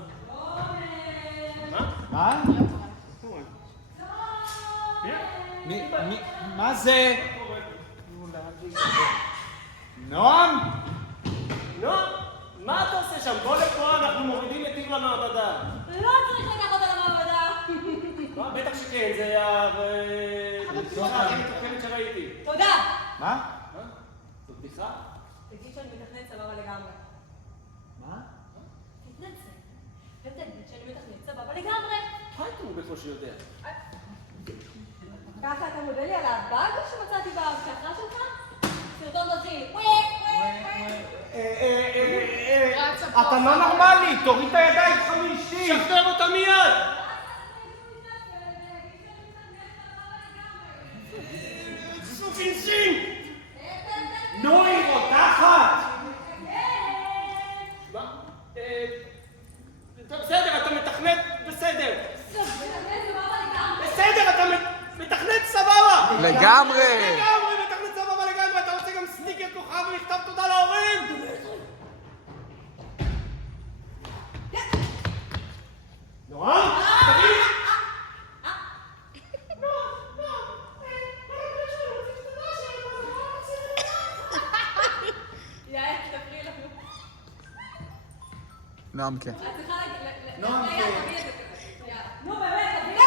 מה? מה זה? נועם? נועם, מה אתה עושה שם? בוא לפה, אנחנו מורידים את טיב למעבדה. לא צריך לקחת אותה למעבדה. בטח שכן, זה היה... בדיחה הכי מתוחכמת שראיתי. תודה. מה? זאת בדיחה? לגמרי. מה? תתנצל. ותגיד שאני מתכננת סבבה לגמרי. פייטון הוא בקושי יודע. ככה אתה מודה לי על הבאג שמצאתי בהבטחה שלך? סרטון דוזיל. אתה לא נורמלי, תוריד את הידיים שלך מאשתי. שחרר אותה מיד! זו פינסין! נו, היא רותחת! מה? בסדר, אתה מתכנת בסדר. בסדר, אתה מתכנת סבבה. לגמרי! לגמרי, מתכנת סבבה לגמרי. אתה רוצה גם סטיקר כוכב ומכתב תודה להורים? נורא? תגיד! יעל, תפריעי לנו. נועם, כן. את צריכה נועם, רגע, כן. תביאי את זה כזה. יאללה. נו, באמת, תביאי.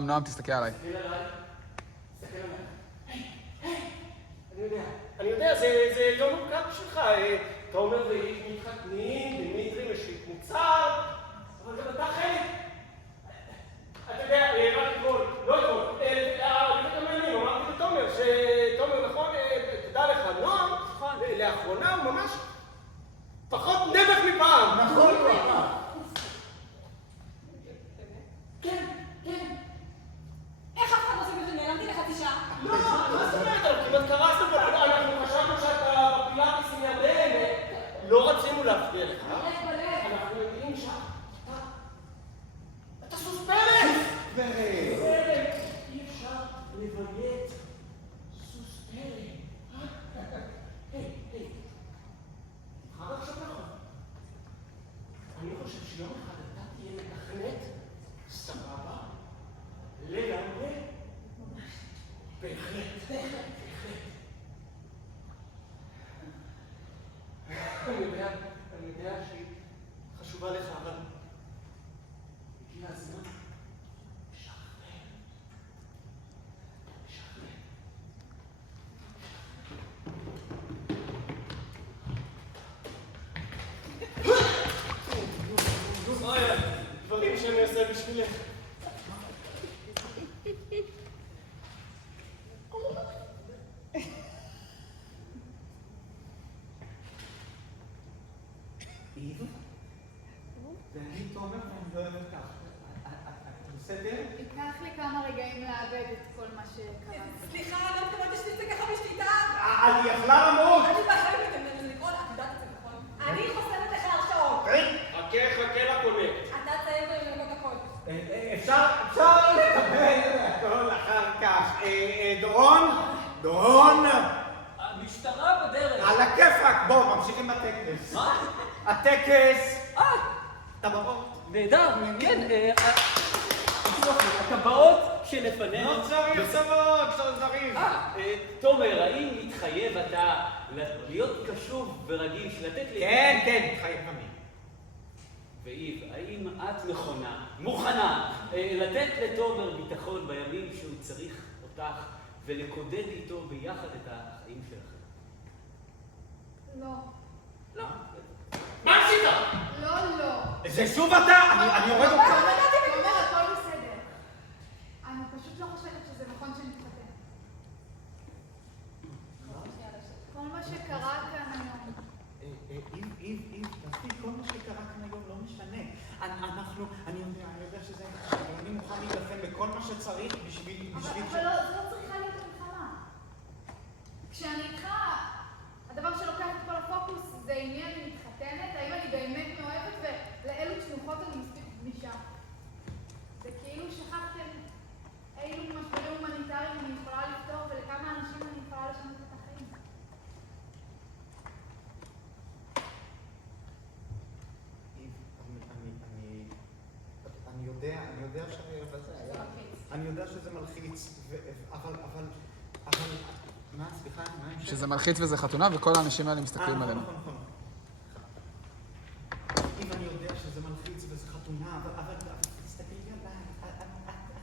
נועם, תסתכל עליי. אני יודע, זה יום מורכב בשבילך. תומר ואיש מתחתנים, דמיטרי משיק מוצר, אבל גם אתה חלק. אתה יודע, רק אתמול, לא אתמול, לפני כמה ימים אמרתי לתומר, שתומר, נכון, תדע לך, נועם, לאחרונה הוא ממש פחות נבח מפעם. נכון, כן. איך אף אחד לא עושה בזה? נעלמתי לחצי שעה. לא, מה זאת אומרת? אנחנו כמעט קרסנו פה, אנחנו חשבנו שאתה בפילאטיס עם ירדן, לא רצינו להפריע לך. אנחנו יודעים אתה סוס פרק! אי אפשר לביית סוס פרק. היי, תבחר עכשיו נכון. אני חושב שיום אחד אתה תהיה מתכנת סבבה לגמרי. בהחלט. אני יודע שהיא חשובה לך, אבל הגיע הזמן לשחרר. דברים שאני עושה בשבילך. ואני תומר ואני לא אוהב אותך. אתה בסדר? ייקח לי כמה רגעים לאבד את כל מה שקרה. סליחה, לא מתכוונת שתצא ככה בשליטה. אני יכלה למות! אני בחיים מתאמנת לזה לקרוא, את יודעת את זה נכון. אני חוסמת לך הרשאות. חכה לקונקט. אתה צעיר ולמוד הכל. אפשר לקבל הכל אחר כך. דורון! המשטרה בדרך. על הכיפאק, בוא, ממשיכים בטקס. מה? הטקס! טבעות. נהדר, כן. הטבעות שלפנינו. לא צריך טבעות, צריך. תומר, האם מתחייב אתה להיות קשוב ורגיש, לתת לי... כן, חייב אני. ואיב, האם את מוכנה לתת לתומר ביטחון בימים שהוא צריך אותך ולקודד איתו ביחד את החיים שלכם? לא. מה עשית? לא. זה שוב אתה? אני יורד אותך. תומר, הכל בסדר. אני פשוט לא חושבת שזה נכון שנתחתן. כל מה שקרה כאן היום. תעשי, כל מה שקרה כאן היום לא משנה. אני יודע שזה... אני מוכן להתלחם בכל מה שצריך בשביל... אבל זה לא צריכה להיות מלחמה. כשאני איתך, הדבר שלוקח את כל הפוקוס זה עם מי אני מתחתנת, האם אני באמת מאוהבת ולאילו תנוחות אני מספיק גמישה. זה כאילו שכחתם אילו משברים הומניטריים אני יכולה לפתור ולכמה אנשים אני יכולה לשנות את החיים. אני יודע שזה מלחיץ, אבל... מה, סליחה, מה המשך? שזה מלחיץ וזה חתונה, וכל האנשים האלה מסתכלים עלינו. נכון. אם אני יודע שזה מלחיץ וזה חתונה, אבל תסתכלי עליי,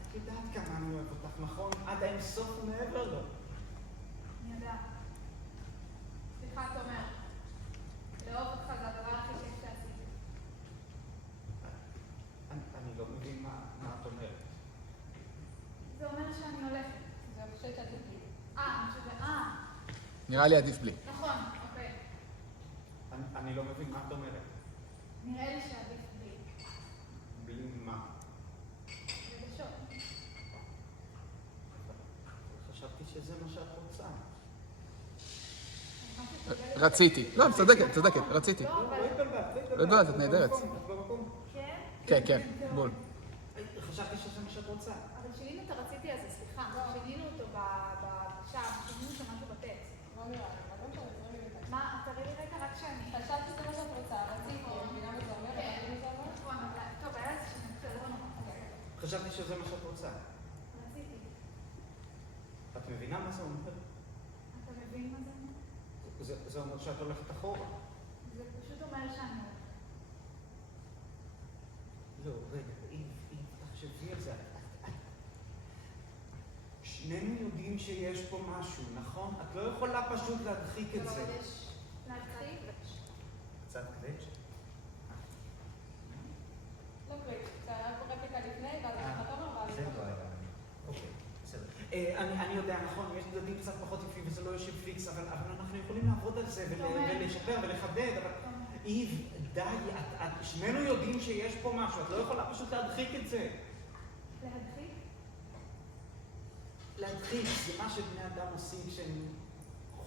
את יודעת כמה אני אוהב אותך, נכון? נראה לי עדיף בלי. נכון, אוקיי. אני לא מבין מה את אומרת. נראה לי שעדיף בלי. בלי מה? רגשות. חשבתי שזה מה שאת רוצה. רציתי. לא, צודקת, רציתי. לא, אבל... לא התבלבלת, את נהדרת. את במקום? כן? כן, בול. חשבתי שזה מה שאת רוצה. אבל שינינו את הרציתי הזה, סליחה. שינינו אותו שם, שינינו שם משהו בטקסט. מה, תראי לי רגע רק שאני... חשבתי שזה מה שאת רוצה, רציתי, מבינה מה זה אומר, כן. מבינה מה זה אומר? נכון, אבל... טוב, היה איזה שינוי, לא נורא. חשבתי שזה מה שאת רוצה. רציתי. את מבינה מה זה אומר? אתה מבין מה זה אומר? זה אומר שאת הולכת אחורה. זה פשוט אומר שאני... לא, רגע, תחשבי על זה. שנינו יודעים שיש פה משהו, נכון? את לא יכולה פשוט להדחיק את זה. אבל יש... להדחיק? קצת קלץ'? לא קריק, זה היה רפליקה לפני, ואז אתה אומר, ואז... זה לא היה. אוקיי, בסדר. אני יודע, נכון, יש צדדים קצת פחות יפים וזה לא יושב פיקס, אבל אנחנו יכולים לעבוד על זה ולשפר ולחדד, אבל... איב, די, שנינו יודעים שיש פה משהו, את לא יכולה פשוט להדחיק את זה. להדחיק? להדחיק זה מה שבני אדם עושים כשהם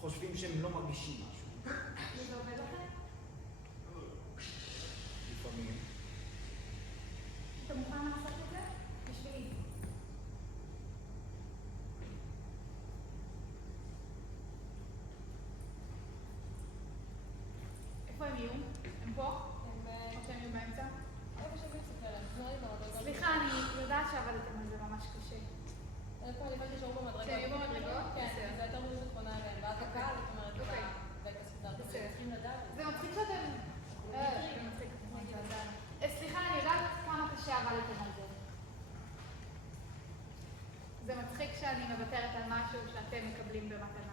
חושבים שהם לא מרגישים משהו. זה עובד לכם? לפעמים. אתה מוכן לעשות את זה? בשבילי. איפה הם יהיו? הם פה? או שהם יהיו באמצע? איפה שזה יסתכל עליהם, תנו לי במדרגות. סליחה, אני יודעת שעבדתם על זה ממש קשה. איפה אני יכולה לשאול במדרגות? שהם יהיו במדרגות? כן, בסדר. זה יותר מוזיקה פונה אליהם, ואז הקהל, זאת אומרת, אוקיי. ואת הספר, בסדר. צריכים לדעת. זה מצחיק שאתם... זה מצחיק. סליחה, אני יודעת כמה קשה עבדתם על זה. זה מצחיק שאני מוותרת על משהו שאתם מקבלים במתנה.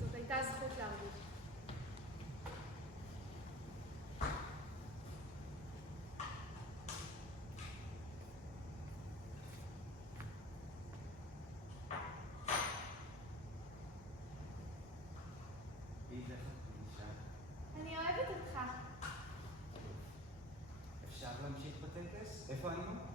זאת הייתה זכות להרגיש. אני אוהבת אותך. אפשר להמשיך בטקס? איפה היינו?